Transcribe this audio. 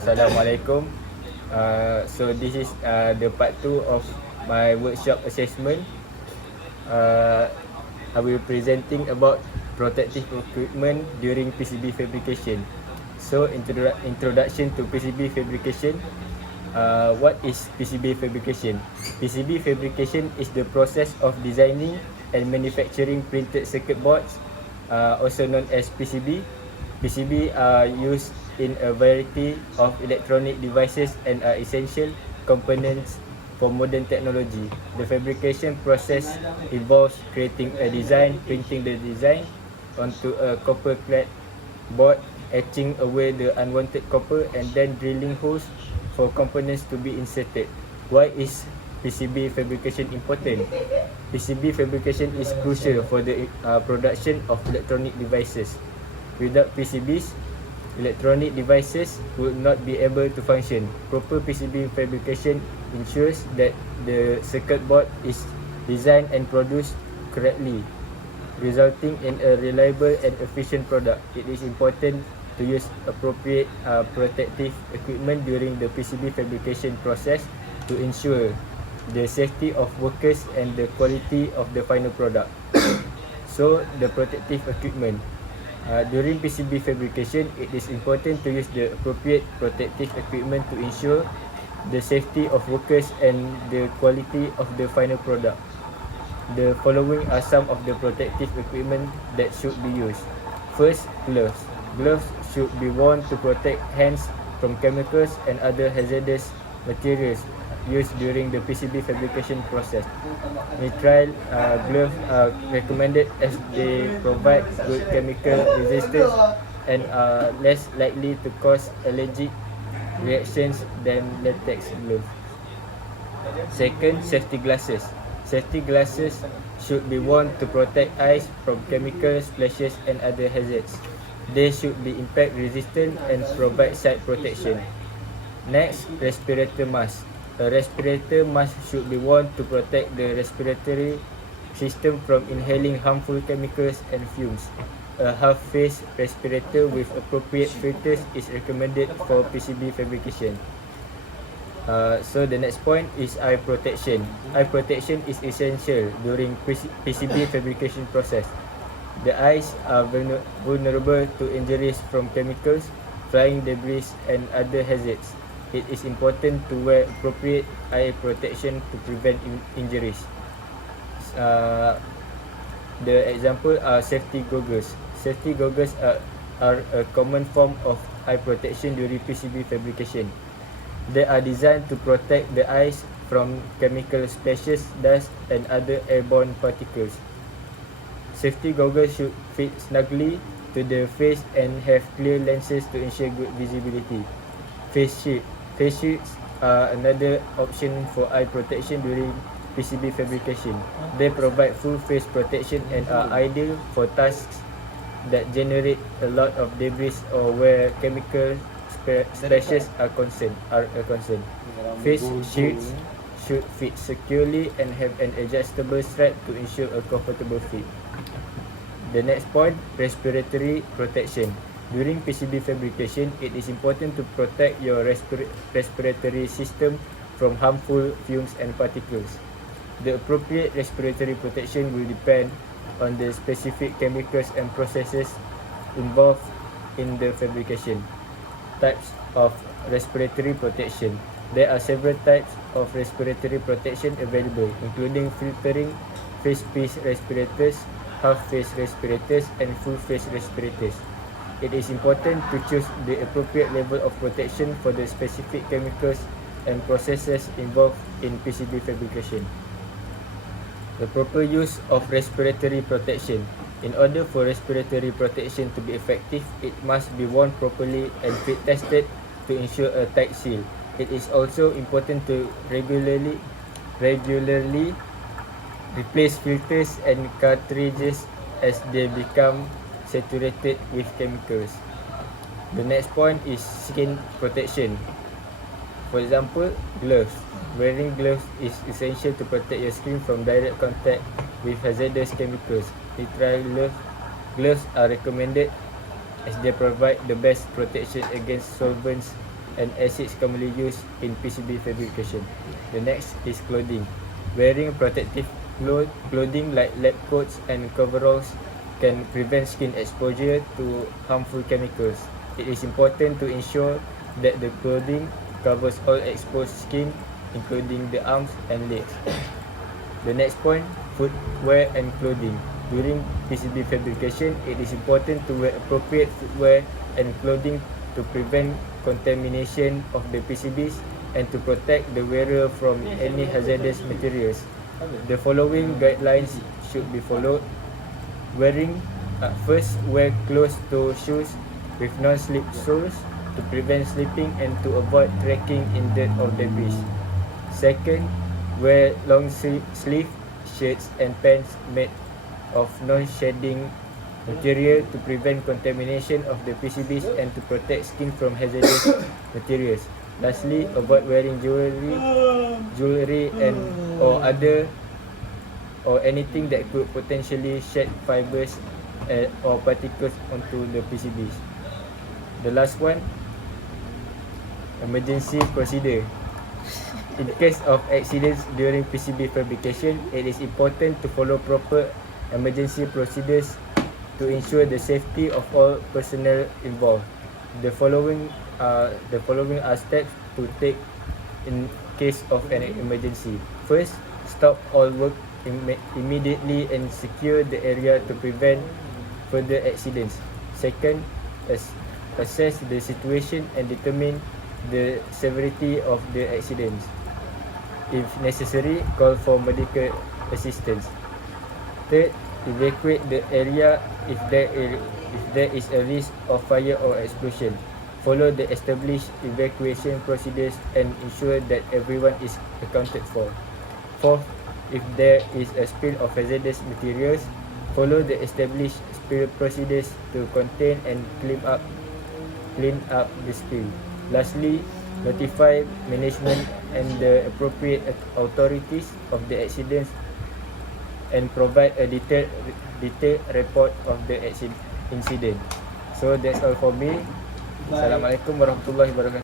Assalamualaikum. So this is the part 2 of my workshop assessment. Uh, I will presenting about protective equipment during PCB fabrication. So introduction to PCB fabrication. What is PCB fabrication? PCB fabrication is the process of designing and manufacturing printed circuit boards, also known as PCB. PCB are used in a variety of electronic devices and are essential components for modern technology. The fabrication process involves creating a design, printing the design onto a copper-clad board, etching away the unwanted copper, and then drilling holes for components to be inserted. Why is PCB fabrication important? PCB fabrication is crucial for the production of electronic devices. Without PCBs, electronic devices would not be able to function. Proper PCB fabrication ensures that the circuit board is designed and produced correctly, resulting in a reliable and efficient product. It is important to use appropriate protective equipment during the PCB fabrication process to ensure the safety of workers and the quality of the final product. So, the protective equipment. During PCB fabrication, it is important to use the appropriate protective equipment to ensure the safety of workers and the quality of the final product. The following are some of the protective equipment that should be used. First, gloves. Gloves should be worn to protect hands from chemicals and other hazardous materials used during the PCB fabrication process. Nitrile gloves are recommended as they provide good chemical resistance and are less likely to cause allergic reactions than latex gloves. Second, safety glasses. Safety glasses should be worn to protect eyes from chemical splashes and other hazards. They should be impact resistant and provide sight protection. Next, respirator mask. A respirator mask should be worn to protect the respiratory system from inhaling harmful chemicals and fumes. A half-face respirator with appropriate filters is recommended for PCB fabrication. So the next point is eye protection. Eye protection is essential during PCB fabrication process. The eyes are vulnerable to injuries from chemicals, flying debris and other hazards. It is important to wear appropriate eye protection to prevent injuries. The example are safety goggles. Safety goggles are a common form of eye protection during PCB fabrication. They are designed to protect the eyes from chemical splashes, dust, and other airborne particles. Safety goggles should fit snugly to the face and have clear lenses to ensure good visibility. Face shield. Face shields are another option for eye protection during PCB fabrication. They provide full face protection and are ideal for tasks that generate a lot of debris or where chemical splashes are a concern. Face shields should fit securely and have an adjustable strap to ensure a comfortable fit. The next point, respiratory protection. During PCB fabrication, it is important to protect your respiratory system from harmful fumes and particles. The appropriate respiratory protection will depend on the specific chemicals and processes involved in the fabrication. Types of respiratory protection. There are several types of respiratory protection available, including filtering, face-piece respirators, half-face respirators, and full-face respirators. It is important to choose the appropriate level of protection for the specific chemicals and processes involved in PCB fabrication. The proper use of respiratory protection. In order for respiratory protection to be effective, it must be worn properly and fit tested to ensure a tight seal. It is also important to regularly replace filters and cartridges as they become saturated with chemicals. The next point is skin protection. For example, gloves. Wearing gloves is essential to protect your skin from direct contact with hazardous chemicals. Nitrile gloves are recommended as they provide the best protection against solvents and acids commonly used in PCB fabrication. The next is clothing. Wearing protective clothing like lab coats and coveralls can prevent skin exposure to harmful chemicals. It is important to ensure that the clothing covers all exposed skin, including the arms and legs. The next point, footwear and clothing. During PCB fabrication, it is important to wear appropriate footwear and clothing to prevent contamination of the PCBs and to protect the wearer from any hazardous materials. The following guidelines should be followed. First, wear closed-toe shoes with non-slip soles to prevent slipping and to avoid trekking in dirt or debris. Second, wear long sleeve shirts and pants made of non-shedding material to prevent contamination of the PCBs and to protect skin from hazardous materials. Lastly, avoid wearing jewelry and or anything that could potentially shed fibers or particles onto the PCBs. The last one, emergency procedure. In case of accidents during PCB fabrication, it is important to follow proper emergency procedures to ensure the safety of all personnel involved. The following are steps to take in case of an emergency. First, stop all work immediately and secure the area to prevent further accidents. Second, assess the situation and determine the severity of the accidents. If necessary, call for medical assistance. Third, evacuate the area if there is a risk of fire or explosion. Follow the established evacuation procedures and ensure that everyone is accounted for. Fourth, if there is a spill of hazardous materials, follow the established spill procedures to contain and clean up the spill. Lastly, notify management and the appropriate authorities of the accidents and provide a detailed report of the incident. So that's all for me. Assalamualaikum warahmatullahi wabarakatuh.